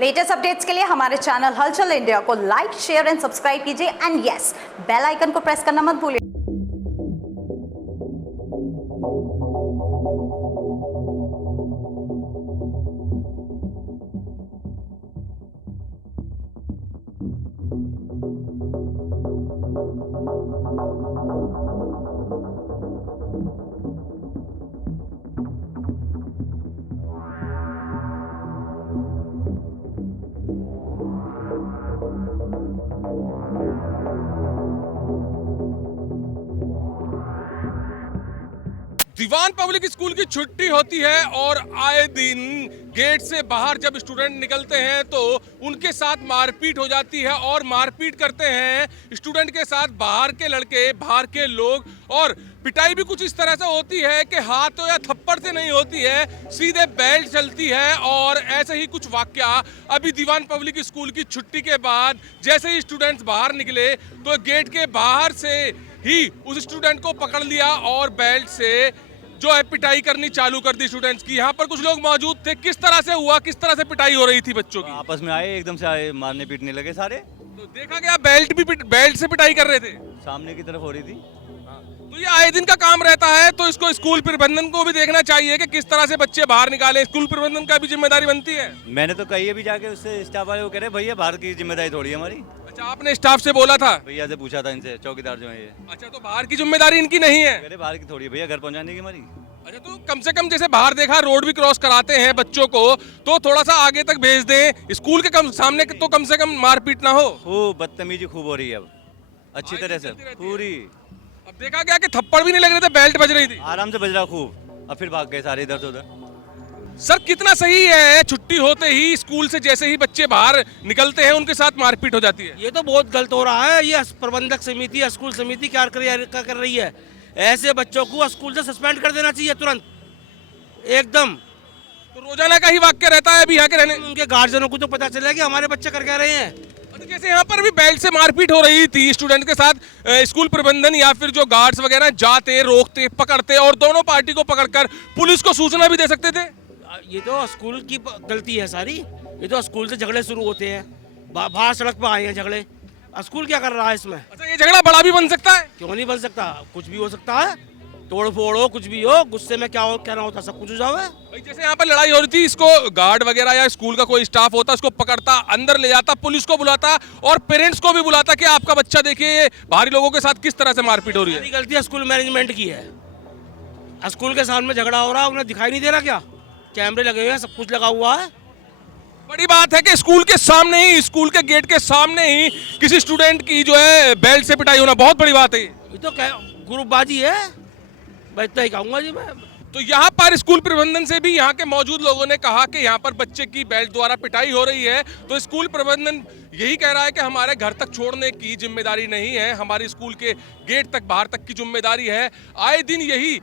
Latest updates के लिए हमारे चैनल हलचल इंडिया को लाइक, शेयर एंड सब्सक्राइब कीजिए एंड यस, बेल आइकन को प्रेस करना मत भूलिए। दीवान पब्लिक स्कूल की छुट्टी होती है और आए दिन गेट से बाहर जब स्टूडेंट निकलते हैं तो उनके साथ मारपीट हो जाती है और मारपीट करते हैं स्टूडेंट के साथ बाहर के लड़के, बाहर के लोग। और पिटाई भी कुछ इस तरह से होती है कि हाथों या थप्पड़ से नहीं होती है, सीधे बेल्ट चलती है। और ऐसे ही कुछ वाकया अभी दीवान पब्लिक स्कूल की छुट्टी के बाद जैसे ही स्टूडेंट्स बाहर निकले तो गेट के बाहर से ही उस स्टूडेंट को पकड़ लिया और बेल्ट से जो है पिटाई करनी चालू कर दी स्टूडेंट्स की। यहाँ पर कुछ लोग मौजूद थे, किस तरह से हुआ, किस तरह से पिटाई हो रही थी बच्चों की? आपस में आए, एकदम से आए, मारने पीटने लगे सारे। तो देखा गया बेल्ट से पिटाई कर रहे थे, सामने की तरफ हो रही थी। तो ये आए दिन का काम रहता है, तो इसको स्कूल प्रबंधन को भी देखना चाहिए कि किस तरह से बच्चे बाहर निकाले। स्कूल प्रबंधन का भी जिम्मेदारी बनती है। मैंने तो कही है भी जाके उससे, स्टाफ वाले वो कह रहे भैया बाहर की जिम्मेदारी थोड़ी है हमारी। अच्छा, आपने स्टाफ से बोला था? भैया से पूछा था इनसे, चौकीदार जो है ये। अच्छा, तो बाहर की जिम्मेदारी इनकी नहीं है? कह रहे बाहर की थोड़ी है भैया, घर पहुंचाने की हमारी। अच्छा, तो कम से कम जैसे बाहर देखा रोड भी क्रॉस कराते हैं बच्चों को, तो थोड़ा सा आगे तक भेज दें। स्कूल के सामने तो कम से कम मारपीट ना हो। खूब बदतमीजी खूब हो रही है अब, अच्छी तरह से पूरी। अब देखा गया कि थप्पड़ भी नहीं लग रहे थे, बेल्ट बज रही थी, आराम से बज रहा खूब। अब फिर भाग गए सारे इधर से उधर। सर कितना सही है छुट्टी होते ही स्कूल से जैसे ही बच्चे बाहर निकलते हैं उनके साथ मारपीट हो जाती है? ये तो बहुत गलत हो रहा है। ये प्रबंधक समिति, स्कूल समिति क्या कर रही है? ऐसे बच्चों को स्कूल से सस्पेंड कर देना चाहिए तुरंत, एकदम। तो रोजाना का ही वाक्य रहता है अभी यहाँ के रहने? उनके गार्जियनों को तो पता चलेगा कि हमारे बच्चे कर क्या रहे हैं। तो जैसे यहाँ पर भी बेल्ट से मारपीट हो रही थी स्टूडेंट के साथ, स्कूल प्रबंधन या फिर जो गार्ड्स वगैरह जाते, रोकते, पकड़ते और दोनों पार्टी को पकड़कर पुलिस को सूचना भी दे सकते थे। ये तो स्कूल की गलती है सारी। ये तो स्कूल से झगड़े शुरू होते हैं, बाहर सड़क पर आए हैं झगड़े। स्कूल क्या कर रहा है इसमें? अच्छा, ये झगड़ा बड़ा भी बन सकता है? क्यों नहीं बन सकता? कुछ भी हो सकता है, तोड़ फोड़ हो, कुछ भी हो। गुस्से में क्या कहना होता, सब कुछ हो जावे। भाई जैसे यहाँ पर लड़ाई हो रही थी, इसको गार्ड वगैरह या स्कूल का कोई स्टाफ होता, इसको पकड़ता, अंदर ले जाता, पुलिस को बुलाता और पेरेंट्स को भी बुलाता कि आपका बच्चा देखिए बाहरी लोगों के साथ किस तरह से मारपीट हो रही है। गलती स्कूल मैनेजमेंट की है। स्कूल के सामने झगड़ा हो रहा है, उन्हें दिखाई नहीं दे रहा क्या? कैमरे लगे हुए हैं, सब कुछ लगा हुआ है। बड़ी बात है कि स्कूल के सामने ही, स्कूल के गेट के सामने ही किसी स्टूडेंट की जो है बेल्ट से पिटाई होना बहुत बड़ी बात है। ये तो ग्रुपबाजी है, मैं इतना ही कहूँगा जी। मैं तो यहाँ पर स्कूल प्रबंधन से भी यहाँ के मौजूद लोगों ने कहा कि यहाँ पर बच्चे की बेल्ट द्वारा पिटाई हो रही है, तो स्कूल प्रबंधन यही कह रहा है कि हमारे घर तक छोड़ने की जिम्मेदारी नहीं है, हमारी स्कूल के गेट तक, बाहर तक की जिम्मेदारी है। आए दिन यही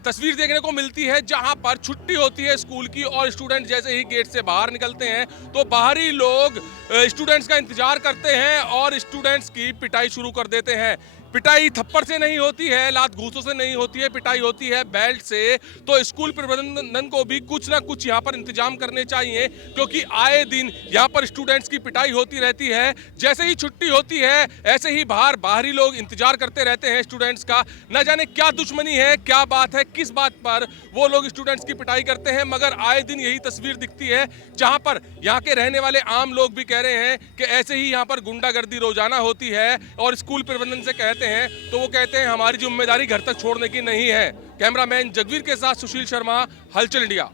तस्वीर देखने को मिलती है जहाँ पर छुट्टी होती है स्कूल की और स्टूडेंट जैसे ही गेट से बाहर निकलते हैं तो बाहरी लोग स्टूडेंट्स का इंतजार करते हैं और स्टूडेंट्स की पिटाई शुरू कर देते हैं। पिटाई थप्पड़ से नहीं होती है, लात घूंसों से नहीं होती है, पिटाई होती है बेल्ट से। तो स्कूल प्रबंधन को भी कुछ ना कुछ यहाँ पर इंतजाम करने चाहिए, क्योंकि आए दिन यहाँ पर स्टूडेंट्स की पिटाई होती रहती है। जैसे ही छुट्टी होती है ऐसे ही बाहरी लोग इंतजार करते रहते हैं स्टूडेंट्स का। न जाने क्या दुश्मनी है, क्या बात है, किस बात पर वो लोग स्टूडेंट्स की पिटाई करते हैं, मगर आए दिन यही तस्वीर दिखती है जहाँ पर यहाँ के रहने वाले आम लोग भी कह रहे हैं कि ऐसे ही यहाँ पर गुंडागर्दी रोजाना होती है। और स्कूल प्रबंधन से कहते हैं तो वो कहते हैं हमारी जिम्मेदारी घर तक छोड़ने की नहीं है। कैमरामैन जगवीर के साथ सुशील शर्मा, हलचल इंडिया।